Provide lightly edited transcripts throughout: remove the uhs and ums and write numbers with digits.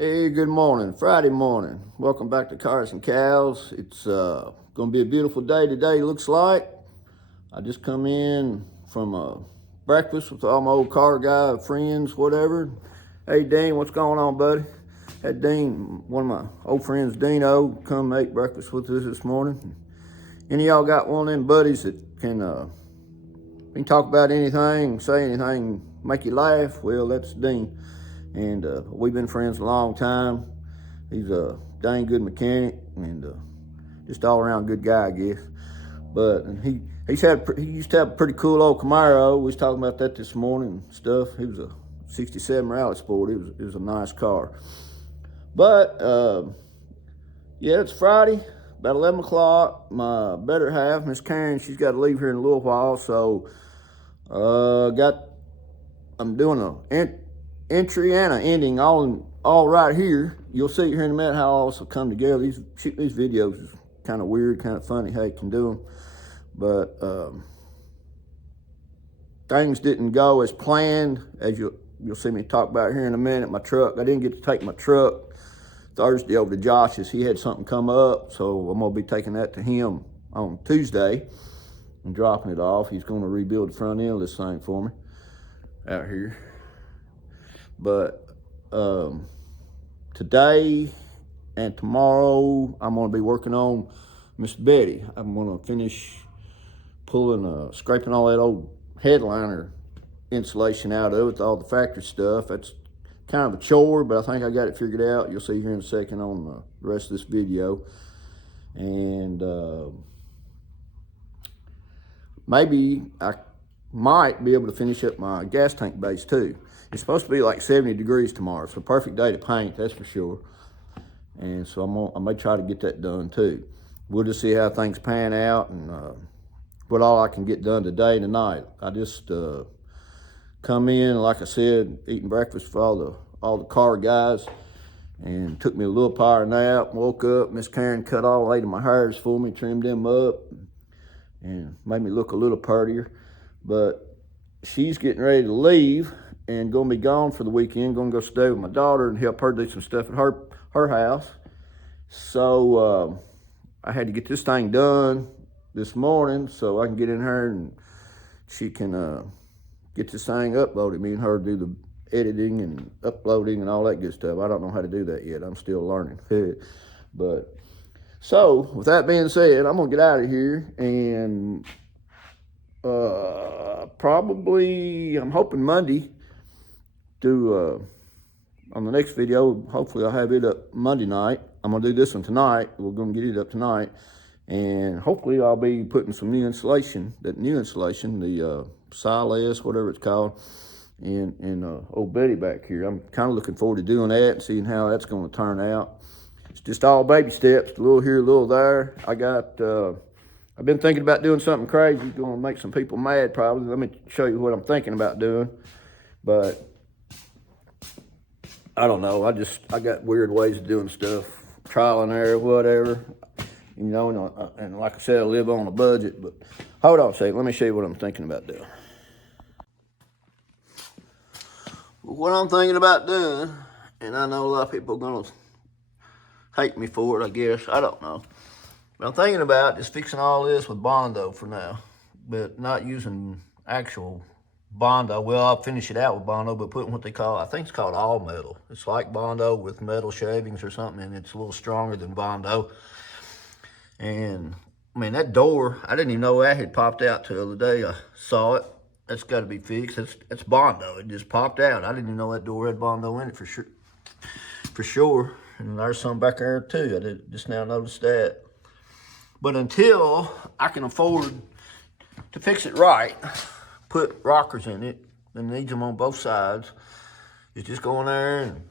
Hey, good morning, Friday morning. Welcome back to Cars and Cows. It's gonna be a beautiful day today, looks like. I just come in from breakfast with all my old car guy friends, whatever. Hey, Dean, what's going on, buddy? Had Dean, one of my old friends, Dino, come make breakfast with us this morning. Any of y'all got one of them buddies that can talk about anything, say anything, make you laugh? Well, that's Dean. And we've been friends a long time. He's a dang good mechanic and just all around good guy, I guess. But he used to have a pretty cool old Camaro. We was talking about that this morning and stuff. He was a '67 Rally Sport. It was a nice car. But yeah, it's Friday, about 11 o'clock. My better half, Miss Karen, she's got to leave here in a little while. So I'm doing an entry and an ending all right here. You'll see here in a minute how all this will come together. These videos is kind of weird, kind of funny how you can do them. But things didn't go as planned, as you'll see me talk about here in a minute. My truck, I didn't get to take my truck Thursday over to Josh's. He had something come up, so I'm going to be taking that to him on Tuesday and dropping it off. He's going to rebuild the front end of this thing for me out here. But today and tomorrow, I'm going to be working on Miss Betty. I'm going to finish scraping all that old headliner insulation out of it, all the factory stuff. That's kind of a chore, but I think I got it figured out. You'll see here in a second on the rest of this video. And maybe I might be able to finish up my gas tank base too. It's supposed to be like 70 degrees tomorrow. It's a perfect day to paint, that's for sure. And so I may try to get that done too. We'll just see how things pan out and what all I can get done today and tonight. I just come in, like I said, eating breakfast for all the car guys, and took me a little power nap. Woke up, Miss Karen cut all 8 of my hairs for me, trimmed them up, and made me look a little prettier. But she's getting ready to leave and gonna be gone for the weekend. Gonna go stay with my daughter and help her do some stuff at her house. So I had to get this thing done this morning so I can get in her and she can get this thing uploaded. Me and her do the editing and uploading and all that good stuff. I don't know how to do that yet. I'm still learning. But so with that being said, I'm gonna get out of here and probably, I'm hoping Monday, on the next video, hopefully I'll have it up Monday night. I'm gonna do this one tonight. We're gonna get it up tonight. And hopefully I'll be putting some new insulation, the Silas, whatever it's called, in old Betty back here. I'm kind of looking forward to doing that and seeing how that's gonna turn out. It's just all baby steps, a little here, a little there. I've been thinking about doing something crazy, going to make some people mad probably. Let me show you what I'm thinking about doing. But I don't know. I got weird ways of doing stuff, trial and error, whatever. You know, and like I said, I live on a budget. But hold on a second. Let me show you what I'm thinking about doing. What I'm thinking about doing, and I know a lot of people are going to hate me for it, I guess. I don't know. But I'm thinking about just fixing all this with Bondo for now, but not using actual Bondo. Well, I'll finish it out with Bondo, but putting what they call, I think it's called all metal. It's like Bondo with metal shavings or something, and it's a little stronger than Bondo. And I mean, that door, I didn't even know that had popped out till the other day. I saw it. That's got to be fixed. It's Bondo. It just popped out. I didn't even know that door had Bondo in it for sure. For sure. And there's some back there too. I just now noticed that. But until I can afford to fix it right, put rockers in it, and needs them on both sides, it's just go in there and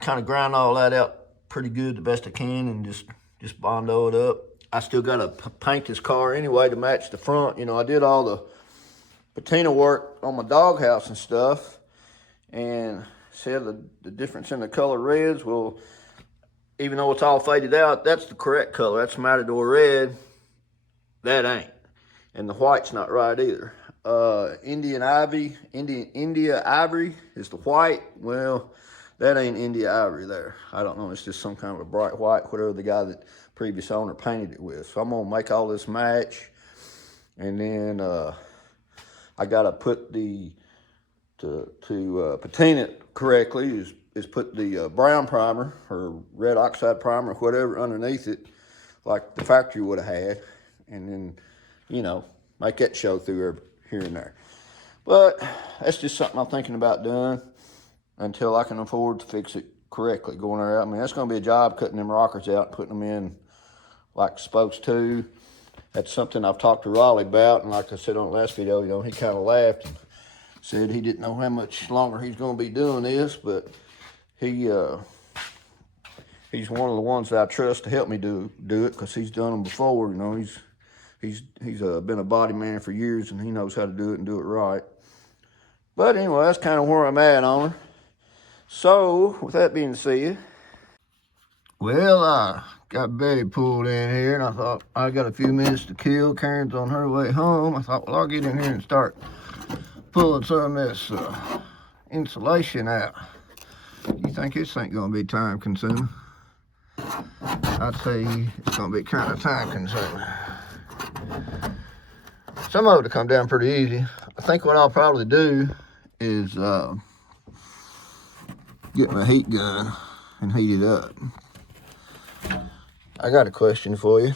kind of grind all that out pretty good the best I can and just Bondo it up. I still got to paint this car anyway to match the front. You know, I did all the patina work on my doghouse and stuff, and said the difference in the color reds. Well, even though it's all faded out, that's the correct color. That's Matador red. That ain't. And the white's not right either. India Ivory is the white. Well, That ain't India ivory there. I don't know. It's just some kind of a bright white, whatever the guy that previous owner painted it with. So I'm gonna make all this match, and then I gotta put the to patina it correctly is put the brown primer or red oxide primer or whatever underneath it, like the factory would have had, and then, you know, make that show through here and there. But that's just something I'm thinking about doing until I can afford to fix it correctly going there. I mean, that's going to be a job cutting them rockers out and putting them in like supposed to. That's something I've talked to Raleigh about, and like I said on the last video, you know, he kind of laughed and said he didn't know how much longer he's going to be doing this, but he's one of the ones that I trust to help me do it, because he's done them before. You know, he's been a body man for years, and he knows how to do it and do it right. But anyway, that's kind of where I'm at on her. So with that being said, well, I got Betty pulled in here, and I thought I got a few minutes to kill. Karen's on her way home. I thought, well, I'll get in here and start pulling some of this insulation out. You think this ain't gonna be time consuming? I'd say it's gonna be kind of time consuming. Some of it'll come down pretty easy. I think what I'll probably do is get my heat gun and heat it up. I got a question for you.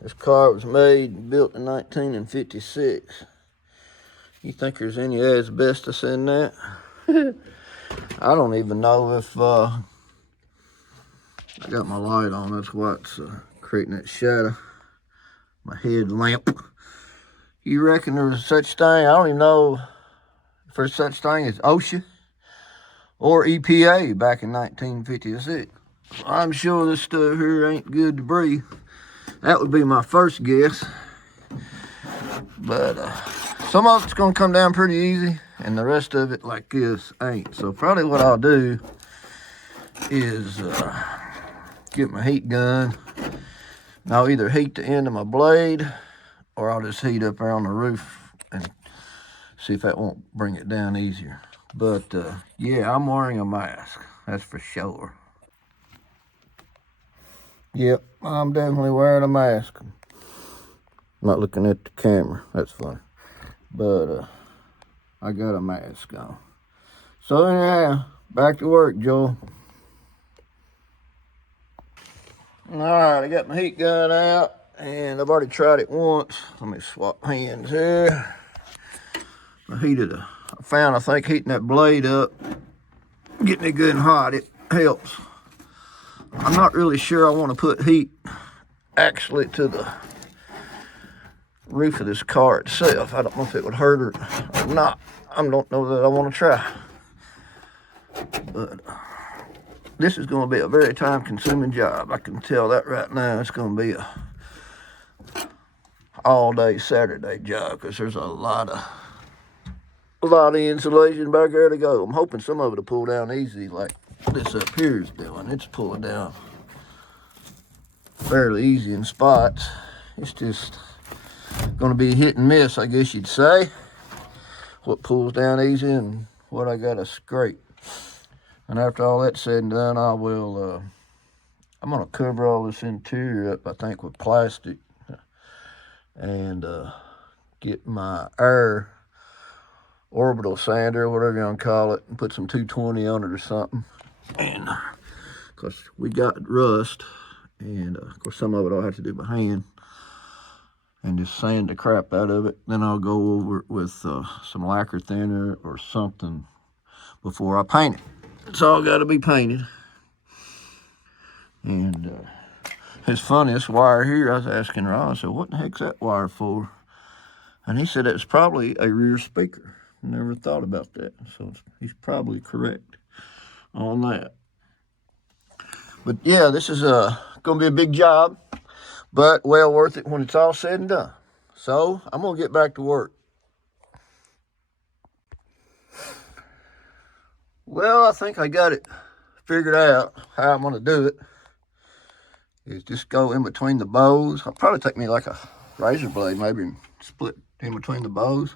This car was made and built in 1956. You think there's any asbestos in that? I don't even know if I got my light on. That's why it's creating that shadow. My headlamp. You reckon there's such thing? I don't even know if there's such thing as OSHA or EPA back in 1956. I'm sure this stuff here ain't good to breathe. That would be my first guess. But some of it's gonna come down pretty easy, and the rest of it, like this, ain't. So probably what I'll do is get my heat gun, and I'll either heat the end of my blade, or I'll just heat up there on the roof and see if that won't bring it down easier. But yeah, I'm wearing a mask, that's for sure. Yep, I'm definitely wearing a mask. I'm not looking at the camera, that's funny. But I got a mask on. So anyhow, back to work, Joel. All right, I got my heat gun out, and I've already tried it once. Let me swap hands here. I think heating that blade up, getting it good and hot, it helps. I'm not really sure I want to put heat actually to the roof of this car itself. I don't know if it would hurt or not. I don't know that I want to try. But this is going to be a very time-consuming job. I can tell that right now. It's going to be a all-day Saturday job, because there's a lot of insulation back there to go. I'm hoping some of it will pull down easy, like this up here is doing. It's pulling down fairly easy in spots. It's just going to be hit and miss, I guess you'd say, what pulls down easy and what I got to scrape. And after all that's said and done, I will I'm going to cover all this interior up, I think, with plastic, and get my air orbital sander, or whatever you want to call it, and put some 220 on it or something. And because we got rust, and of course some of it I'll have to do by hand, and just sand the crap out of it. Then I'll go over it with some lacquer thinner or something before I paint it. It's all got to be painted. And it's funny, this wire here, I was asking Ron, I said, what the heck's that wire for? And he said it's probably a rear speaker. Never thought about that, so he's probably correct on that. But yeah, this is gonna be a big job, but well worth it when it's all said and done. So I'm gonna get back to work. Well, I think I got it figured out how I'm gonna do it. Is just go in between the bows. It'll probably take me like a razor blade maybe, and split in between the bows.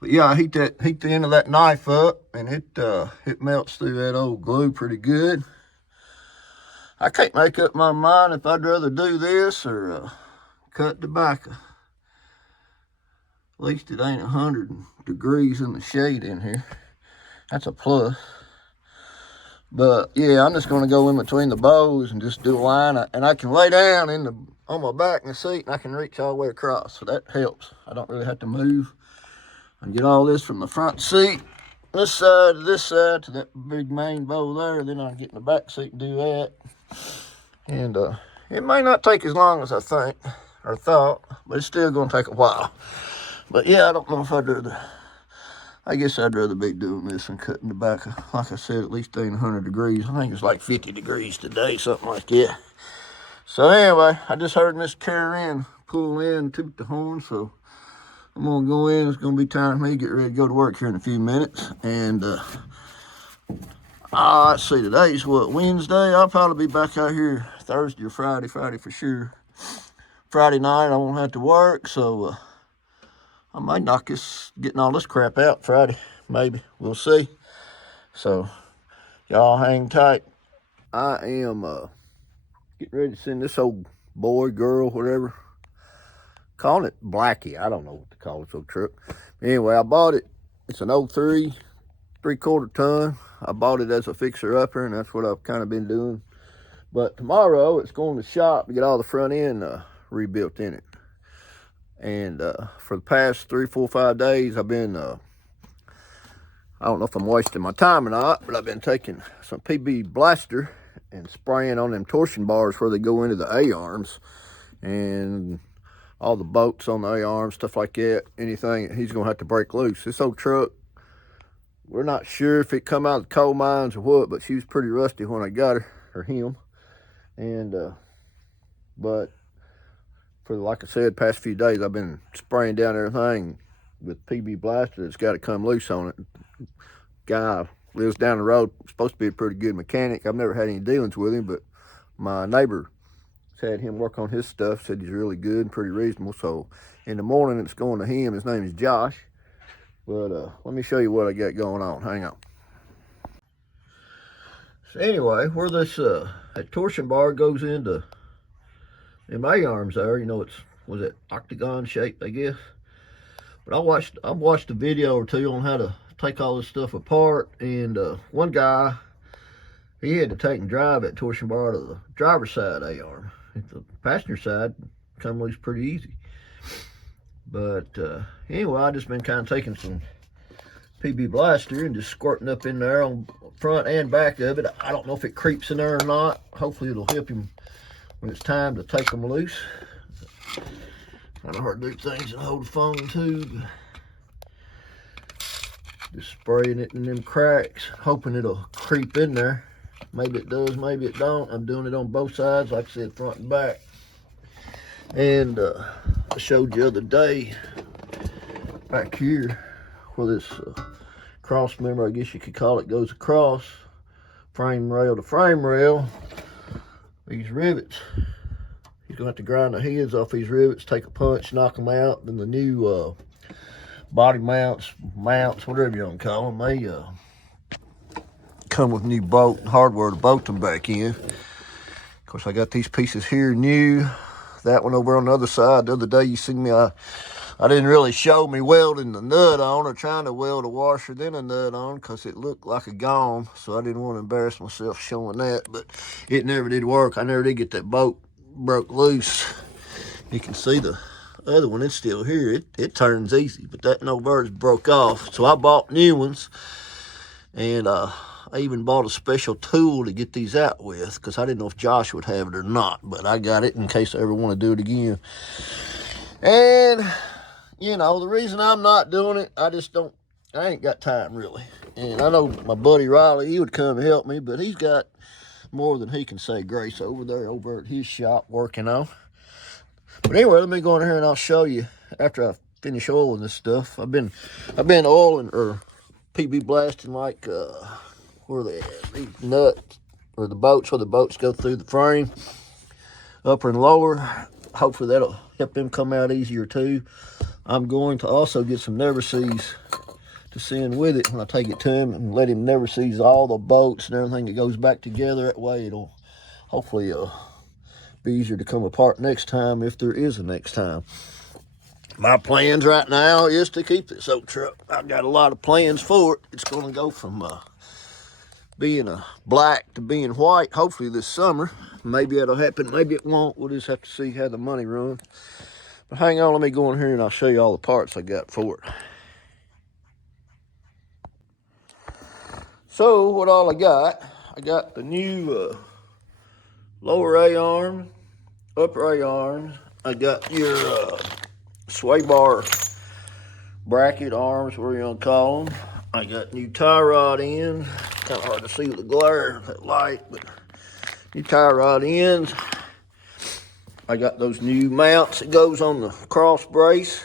But yeah, I heat the end of that knife up, and it melts through that old glue pretty good. I can't make up my mind if I'd rather do this or cut tobacco. At least it ain't 100 degrees in the shade in here. That's a plus. But yeah, I'm just gonna go in between the bows and just do a line, and I can lay down on my back in the seat, and I can reach all the way across, so that helps. I don't really have to move. I can get all this from the front seat, this side to this side to that big main bow there, then I can get in the back seat and do that. And it may not take as long as I think or thought, but it's still gonna take a while. But yeah, I don't know if I guess I'd rather be doing this than cutting tobacco. Like I said, at least ain't 100 degrees. I think it's like 50 degrees today, something like that. So anyway, I just heard Miss Karen pull in, toot the horn, so I'm gonna go in. It's gonna be time for me to get ready to go to work here in a few minutes. And let's see, today's what, Wednesday? I'll probably be back out here Thursday or Friday for sure. Friday night I won't have to work, so I might knock this, getting all this crap out Friday, maybe. We'll see. So, y'all hang tight. I am getting ready to send this old boy, girl, whatever. Calling it Blackie. I don't know what to call this old truck. Anyway, I bought it. It's an 03, 3/4 ton. I bought it as a fixer-upper, and that's what I've kind of been doing. But tomorrow, it's going to the shop to get all the front end rebuilt in it. And for the past 3, 4, 5 days, I've been, I don't know if I'm wasting my time or not, but I've been taking some PB Blaster and spraying on them torsion bars where they go into the A-arms and all the bolts on the A-arms, stuff like that. Anything he's going to have to break loose. This old truck, we're not sure if it come out of the coal mines or what, but she was pretty rusty when I got her, or him. And, but for, like I said, past few days, I've been spraying down everything with PB Blaster that's got to come loose on it. Guy lives down the road, supposed to be a pretty good mechanic. I've never had any dealings with him, but my neighbor had him work on his stuff, said he's really good and pretty reasonable. So in the morning, it's going to him. His name is Josh. But let me show you what I got going on. Hang on. So anyway, where this that torsion bar goes into them A-arms there, you know, was it octagon shaped, I guess. But I watched a video or two on how to take all this stuff apart, and one guy, he had to take and drive that torsion bar to the driver's side A-arm. The passenger side come loose pretty easy. But anyway, I just been kind of taking some PB Blaster and just squirting up in there on front and back of it. I don't know if it creeps in there or not. Hopefully it'll help him when it's time to take them loose. Kind of hard to do things and hold the phone too. Just spraying it in them cracks, hoping it'll creep in there. Maybe it does, maybe it don't. I'm doing it on both sides, like I said, front and back. And I showed you the other day back here where this cross member, I guess you could call it, goes across frame rail to frame rail. These rivets, he's gonna have to grind the heads off these rivets, take a punch, knock them out. Then the new body mounts, whatever you want to call them, they come with new bolt hardware to bolt them back in. Of course, I got these pieces here new. That one over on the other side. The other day you see me, I didn't really show me welding the nut on or trying to weld a washer then a nut on because it looked like a gone, so I didn't want to embarrass myself showing that, but it never did work. I never did get that bolt broke loose. You can see the other one, it's still here. It turns easy, but that no birds broke off. So I bought new ones, and I even bought a special tool to get these out with because I didn't know if Josh would have it or not, but I got it in case I ever want to do it again. And you know, the reason I'm not doing it, I ain't got time really. And I know my buddy Riley, he would come and help me, but he's got more than he can say grace over at his shop working on. But anyway, let me go in here and I'll show you after I finish oiling this stuff. I've been oiling or PB blasting like where they at? These nuts or the bolts where the bolts go through the frame, upper and lower. Hopefully that'll help them come out easier too. I'm going to also get some never sees to send with it when I take it to him, and let him never sees all the bolts and everything that goes back together. That way it'll hopefully be easier to come apart next time, if there is a next time. My plans right now is to keep this old truck. I've got a lot of plans for it. It's going to go from being a black to being white, hopefully this summer. Maybe that'll happen, maybe it won't. We'll just have to see how the money runs. But hang on, let me go in here and I'll show you all the parts I got for it. So what all I got the new lower A-arms, upper A-arms. I got your sway bar bracket arms, whatever you want to call them. I got new tie rod ends. Kind of hard to see with the glare of that light, but new tie rod ends. I got those new mounts that goes on the cross brace.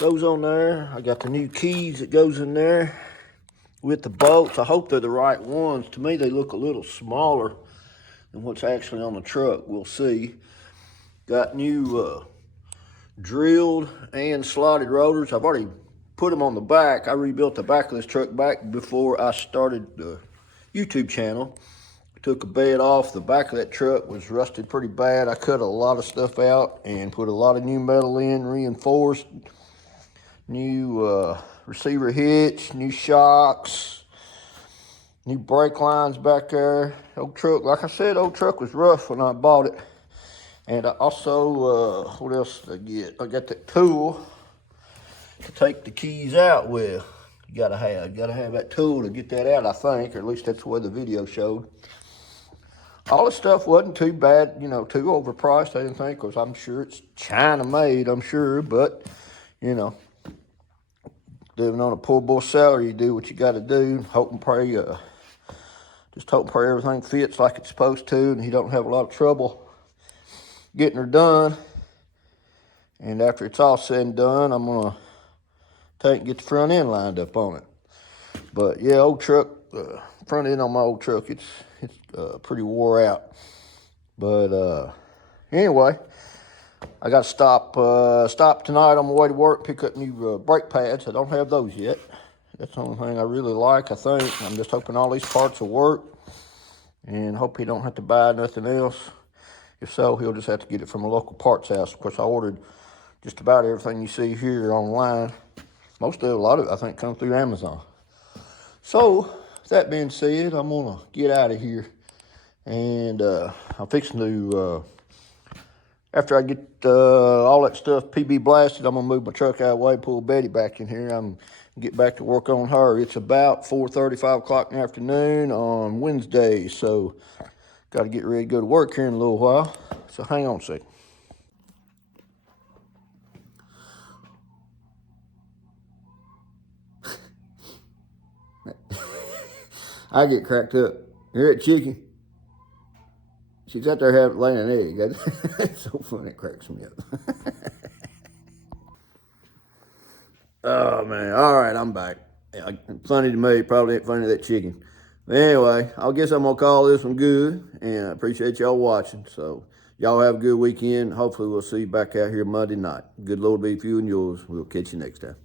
Goes on there. I got the new keys that goes in there with the bolts. I hope they're the right ones. To me, they look a little smaller than what's actually on the truck. We'll see. Got new drilled and slotted rotors. I've already put them on the back. I rebuilt the back of this truck back before I started the YouTube channel. Took a bed off. The back of that truck was rusted pretty bad. I cut a lot of stuff out and put a lot of new metal in, reinforced. New receiver hitch, new shocks, new brake lines back there. Old truck, like I said, old truck was rough when I bought it. And I also, what else did I get? I got that tool to take the keys out with. You gotta have that tool to get that out, I think, or at least that's the way the video showed. All the stuff wasn't too bad, you know, too overpriced, I didn't think, because I'm sure it's China made, I'm sure, but, you know, living on a poor boy salary, you do what you got to do. Hope and pray, just hope and pray everything fits like it's supposed to, and you don't have a lot of trouble getting her done. And after it's all said and done, I'm gonna take and get the front end lined up on it. But yeah, old truck, front end on my old truck, it's pretty wore out. But anyway, I got to stop tonight on my way to work, pick up new brake pads. I don't have those yet. That's the only thing I really like, I think. I'm just hoping all these parts will work, and hope he don't have to buy nothing else. If so, he'll just have to get it from a local parts house. Of course, I ordered just about everything you see here online. A lot of it, I think, comes through Amazon. So, that being said, I'm going to get out of here. And I'm fixing to... after I get all that stuff PB blasted, I'm going to move my truck out of the way, pull Betty back in here. I'm get back to work on her. It's about 4:30, 5 o'clock in the afternoon on Wednesday. So, got to get ready to go to work here in a little while. So, hang on a second. I get cracked up. Hear that chicken? She's out there laying an egg. That's so funny. It cracks me up. Oh, man. All right, I'm back. Yeah, funny to me. Probably ain't funny to that chicken. But anyway, I guess I'm going to call this one good. And I appreciate y'all watching. So, y'all have a good weekend. Hopefully, we'll see you back out here Monday night. Good Lord be with you and yours. We'll catch you next time.